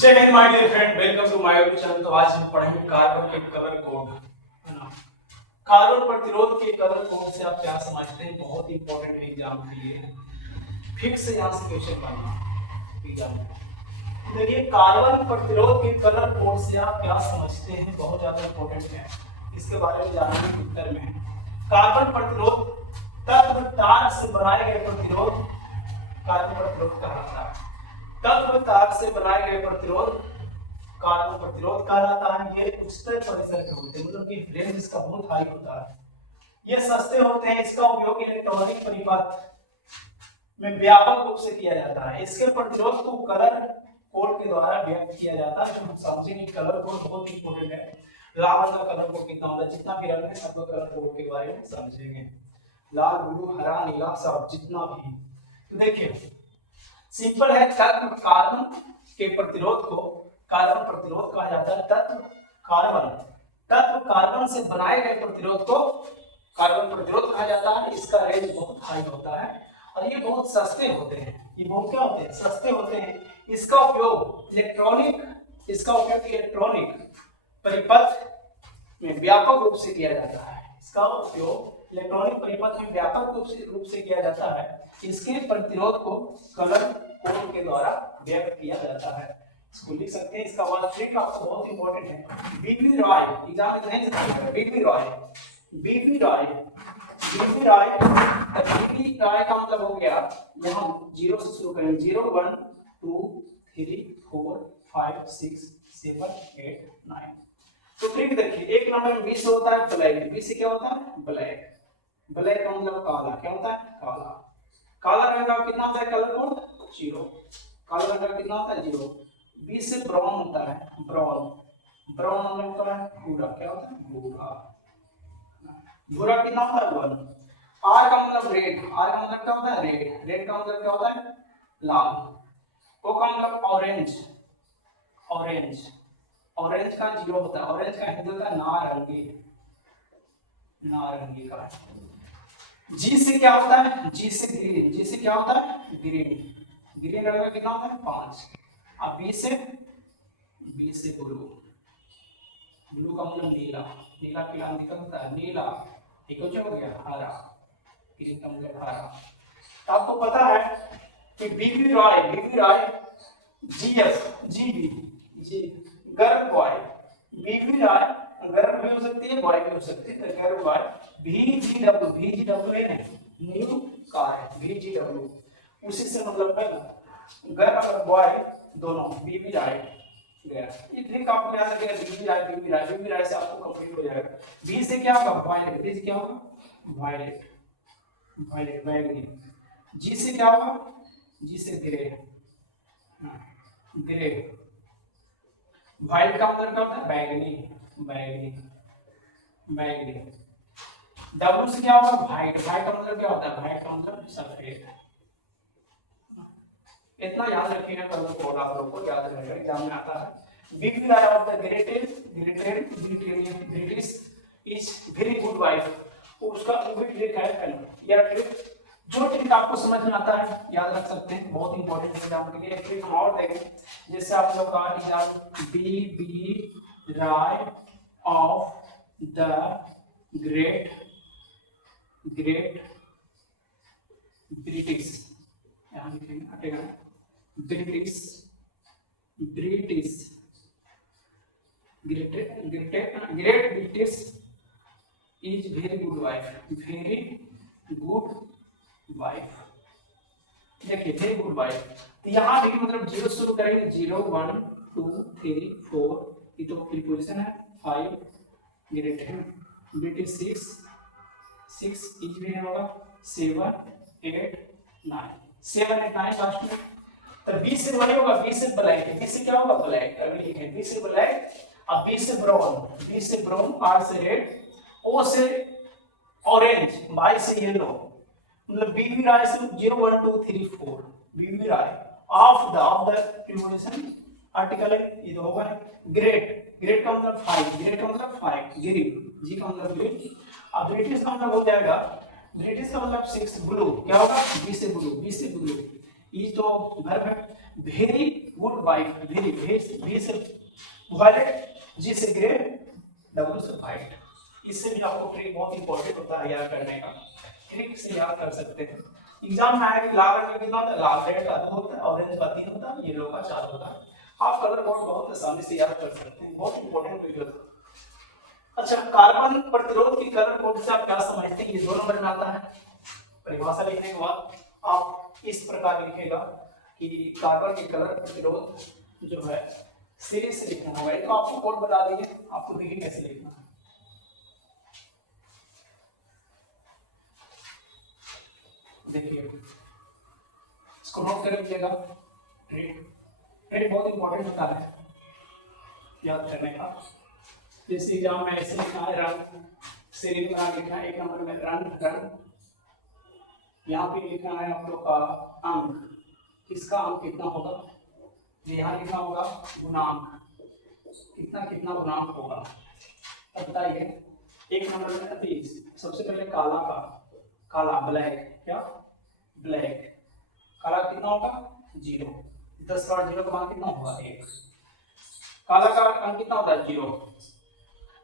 जय हिंद my dear friend, welcome to my YouTube channel. तो आज हम पढ़ेंगे कार्बन के कलर कोड, है ना। कार्बन प्रतिरोध के कलर कोड से आप क्या समझते हैं? बहुत ही इंपॉर्टेंट एग्जाम के लिए फिक्स यहाँ से क्वेश्चन बनना एग्जाम में। देखिए, कार्बन प्रतिरोध के कलर कोड से आप क्या समझते हैं, बहुत ज्यादा इंपॉर्टेंट है। इसके बारे में जानने के उत्तर में कार्बन प्रतिरोध तत्व तार से बनाए गए प्रतिरोध कार्बन प्रतिरोध कहलाता है। तत्व तार से बनाए गए प्रतिरोध कार्बन प्रतिरोध कहलाता है। ये उच्चतर परिसर के होते हैं, मतलब कि रेंज इसका बहुत हाई होता है। ये सस्ते होते हैं। इसका उपयोग इलेक्ट्रॉनिक परिपथ में व्यापक रूप से किया जाता है। इसके प्रतिरोध को कलर कोड के द्वारा व्यक्त किया जाता है। हम समझेंगे कलर कोड बहुत इंपॉर्टेंट है। लाल रंग का कलर कोड कितना होता है, जितना भी रंग है सबका कलर कोड के बारे में समझेंगे। लाल, ब्लू, हरा, नीला, सब जितना भी। तो देखिए, सिंपल है। तत्व कार्बन के प्रतिरोध को कार्बन प्रतिरोध कहा जाता है। तत्व कार्बन से बनाए गए प्रतिरोध को कार्बन प्रतिरोध कहा जाता है। इसका रेंज बहुत हाई होता है और ये बहुत सस्ते होते हैं। ये बहुत क्या होते हैं? सस्ते होते हैं। इसका उपयोग इलेक्ट्रॉनिक परिपथ में व्यापक रूप से किया जाता है। इसका उपयोग इलेक्ट्रॉनिक परिपथ में व्यापक रूप से किया जाता है। इसके प्रतिरोध को कलर कोड के द्वारा व्यक्त किया जाता है। इसको लिख सकते हैं। इसका वाला ट्रिक आपको बहुत इंपॉर्टेंट है। बीबी रॉय एग्जाम में नहीं सकता। बीबी रॉय का मतलब हो गया, यहाँ 0 से शुरू करें। 0 1 2 3 4 5 6 7 8 9। तो ट्रिक देखिए, एक नंबर में 20 होता है ब्लैक। 20 से क्या होता है? ब्लैक। ब्लैक का मतलब काला। क्या होता है? काला। काला रंग का कितना होता है कलर कोड? 0। काला रंग का कितना होता है? 0। 20 से ब्राउन होता है। ब्राउन मतलब होता है भूरा। क्या होता है? भूरा। भूरा कितना होता है? 1। आर का मतलब रेड। आर का मतलब क्या होता है? रेड। रेड का मतलब क्या होता है? लाल। ओ का मतलब ऑरेंज। ऑरेंज का 0 होता है। ऑरेंज का हिंदी होता है नारंगी का। जी से क्या होता है? जी से ग्रीन। जी से क्या होता है? ग्रीन रंग का कितना होता है? 5। अब बी से ब्लू का मतलब नीला पीला दिखता है। नीला ठीक हो गया। हरा, ग्रीन का मतलब हरा। तो आपको पता है कि बीबी रॉय जी गर्म बॉय। बीबी रॉय गर्म भी हो सकती है, बॉय भी हो सकती है। गर्म बॉय। VGW है न्यू कार है। VGW उसी से मतलब है ना। गर्म और बॉय दोनों। बीबी रॉय गया। ये ट्रिक आपको याद रखिएगा। बीबी रॉय से आपको कंप्लीट हो जाएगा। बी से क्या होगा? वायलेट। बी से क्या होगा? वायलेट बैगनी। जी से क्या होगा? जी से ग्रे। व्हाइट का मतलब क्या होता है? बैगनी। डब्ल्यू से क्या होगा? व्हाइट का मतलब क्या होता है? व्हाइट का मतलब सफेद। इतना याद रखिएगा, कलर कोड आप लोग को याद रहेगा, एग्जाम में आता है। Big Roy of the British is very good wife. उसका भी ट्रिक है। यह ट्रिक जो ट्रिक आपको समझ में आता है याद रख सकते हैं, बहुत इंपॉर्टेंट है एग्जाम के लिए। एक ट्रिक हम और देंगे, जैसे आप लोग का exam B Roy of the great British, यहाँ लिखेंगे हटेगा, British great British is very good wife. देखिए वेरी गुड वाइफ। तो यहाँ देखिए मतलब 0 शुरू करेंगे। 0 1 2 3 4, ये तो प्रीपोजिशन है। 5 ग्रेट है। ब्रिटिश 6 इज भी होगा। 7 8 9 7 8 9 लास्ट में। तो बी से वही होगा। बी से ब्लैक। बी से क्या होगा? ब्लैक। अभी लिखे बी से ब्लैक। अब बी से ब्राउन। आर से रेड। ओ से ऑरेंज। वाई से येलो। मतलब बीबी राय से 0 1 2 3 4। BB Roy of the preposition article है, ये तो होगा। ग्रेट का मतलब 5। ग्रीन। जी का मतलब ग्रीन। अब ब्रिटिश का मतलब हो जाएगा, ब्रिटिश का मतलब 6। ब्लू क्या होगा? बी से ब्लू। ई तो वर्ब है। वेरी वुड वाइट, वी से वायलेट, जी से ग्रे, डब्ल्यू से व्हाइट। इससे भी आपको ट्रिक बहुत इंपॉर्टेंट होता है याद करने का, ट्रिक से याद कर सकते हैं। एग्जाम में आया कि लाल रंग का कितना होता है, लाल रेड का 2 होता है, ऑरेंज का 3 होता है, येलो का 4 होता है। आप कलर कोड बहुत आसानी से याद कर सकते हैं, बहुत इंपॉर्टेंट वीडियो था। अच्छा, कार्बन प्रतिरोध की कलर कोड से आप क्या समझते हैं, ये 2 नंबर में आता है। परिभाषा लिखने के बाद आप इस प्रकार लिखेगा कि कार्बन के कलर प्रतिरोध जो है सिरे से लिखना होगा। तो आपको कोड बता दिए, आपको देखिए कैसे लिखना है। देखिए इसको नोट कर लीजिएगा। रेड बहुत इंपॉर्टेंट होता है याद करने का। जैसे एग्जाम में ऐसे लिखना है रंग, सिरे में लिखना है 1 नंबर में रंग, यहाँ पे लिखना है आप लोग का अंक, किसका अंक कितना होगा, यहाँ लिखना होगा गुणांक, कितना कितना गुणांक होगा। अब बताइए 1 नंबर में 30, सबसे पहले काला का, काला ब्लैक, क्या ब्लैक, काला कितना होगा 0, 10 का 0 का मान कितना होगा 1, काला का अंक कितना होता है 0।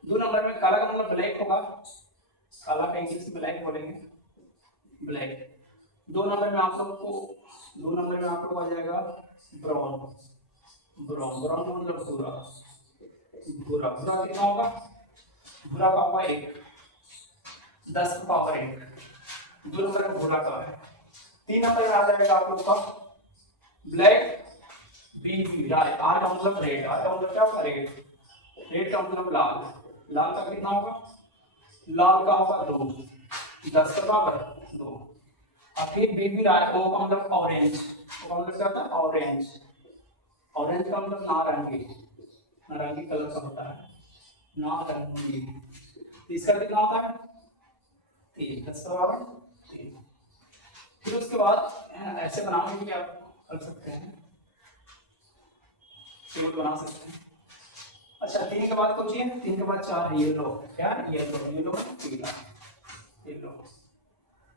2 नंबर में काला का मतलब ब्लैक होगा, काला का इंग्लिश में ब्लैक बोलेंगे, ब्लैक। 2 नंबर में आप लोग को, 2 नंबर में आप लोग आ जाएगा ब्राउन, ब्राउन मतलब भूरा, भूरा कितना होगा, भूरा का होगा 1, 10 का पावर 1। 2 नंबर में भूरा का है। 3 नंबर में आ जाएगा आप लोग का ब्लैक, बी आर का मतलब रेड, आर का मतलब क्या होगा रेड, रेड का मतलब लाल, लाल का कितना होगा, लाल का होगा 2, 10 का पावर 2। और फिर बेबी राय, ओ का मतलब ऑरेंज, ओ का मतलब क्या होता है ऑरेंज, ऑरेंज का मतलब नारंगी, नारंगी कलर का होता है नारंगी। इसका कितना होता है 3, 10 का पावर 3। फिर उसके बाद ऐसे बनाने के लिए आप कर सकते हैं, शेड बना सकते हैं। अच्छा 3 के बाद कुछ है, 3 के बाद 4 है येलो, क्या येलो, येलो पीला, येलो,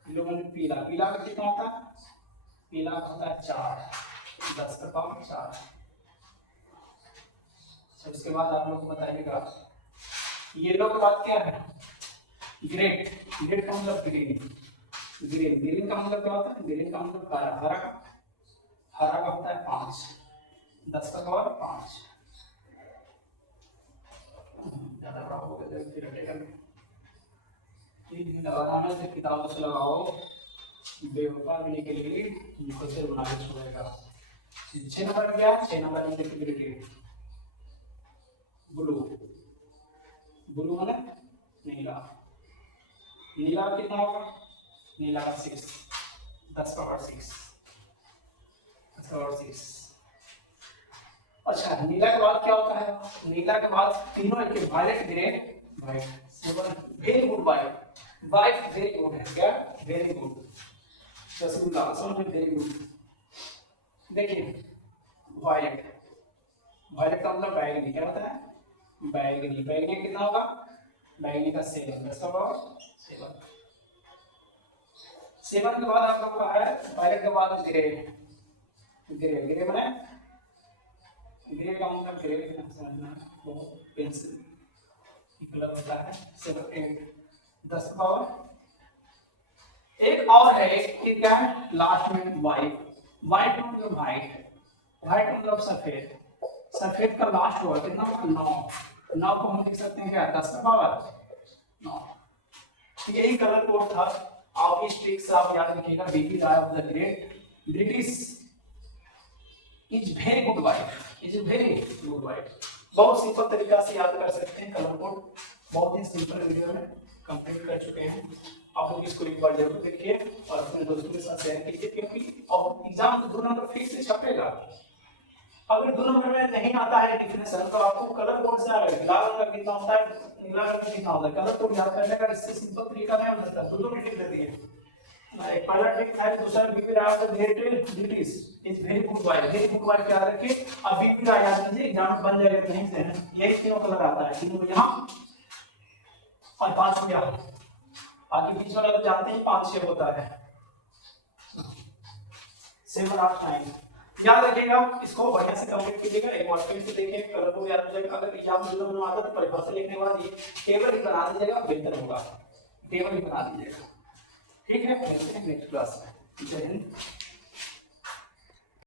येलो में पीला, पीला का कितना होता है, पीला का होता है 4, 10 का पावर 4। उसके बाद आप लोग को बताइएगा येलो के बाद क्या है ग्रेट, ग्रेट का मतलब ग्रीन, ग्रीन, ग्रीन का मतलब क्या होता है, ग्रीन का मतलब हरा, हरा का, हरा का होता है 5, 10 का पावर 5। ज्यादा बड़ा हो गया फिर हटेगा नहीं, लगाना है किताबों से लगाओ, बेवफा बनने के लिए खुद से बना के छोड़ेगा। 6 नंबर क्या है, 6 नंबर में लिक्विडिटी, ब्लू, ब्लू है नीला, नीला कितना होगा, नीला का 6, 10 का पावर 6, 10 का पावर 6। अच्छा नीला के बाद क्या होता है, नीला के बाद तीनों एक violet, grey, white, very good white, white very good है, क्या वेरी गुड, रसगुल्ला असल में वेरी गुड। देखिए वायलेट, वायलेट का मतलब बैगनी, क्या होता है बैगनी, बैगनी कितना होगा, बैगनी का 7, 10 का पावर 7। 7 के बाद आप लोग का है वायलेट के बाद ग्रे, ग्रे, ग्रे माने ग्रे का मतलब ग्रे समझना, वो पेंसिल कलर होता है। 7, 8, 10 का पावर। एक और है कि क्या है लास्ट में व्हाइट, व्हाइट मतलब व्हाइट, व्हाइट मतलब सफेद, सफेद का लास्ट होगा कितना, 9, 9 को हम लिख सकते हैं क्या 10 का पावर 9। यही कलर कोड था, आप इस ट्रिक से आप याद रखिएगा, BP Roy of the great British is very good wife, is very good wife. बहुत सिंपल तरीका से याद कर सकते हैं कलर कोड, बहुत ही सिंपल वीडियो में कंप्लीट कर चुके हैं। आप लोग इसको एक बार जरूर देखिए और अपने दोस्तों के साथ शेयर कीजिए, क्योंकि और एग्जाम 2 नंबर फिक्स से छपेगा। अगर 2 नंबर में नहीं आता है डिफिनेशन तो आपको कलर कोड से आएगा, लाल रंग का कितना होता है, नीला रंग का कितना होता है, कलर कोड याद करने का इससे सिंपल तरीका नहीं होता, दो ट्रिक रहती है। एक पहला ट्रिक था, दूसरा BP Roy of the great British is very good wife, very good wife याद रखिए। अब बीपी राय याद कीजिए, एग्जाम बन जाएगा कहीं से, यही तीनों कलर आता है, तीनों यहाँ और 5 को यहाँ, आगे बीच वाला तो जानते हैं 5 6 होता है, 7 8 9। याद रखिएगा, इसको बढ़िया से कंप्लीट कीजिएगा। एक बार फिर से देखिए, कलर को याद रखिएगा। अगर एग्जाम में जो आता तो परिभाषा लिखने के बाद ये टेबल ही बना दीजिएगा, बेहतर होगा। टेबल ही बना दीजिएगा, ठीक है। मिलते हैं नेक्स्ट क्लास में। जय हिंद।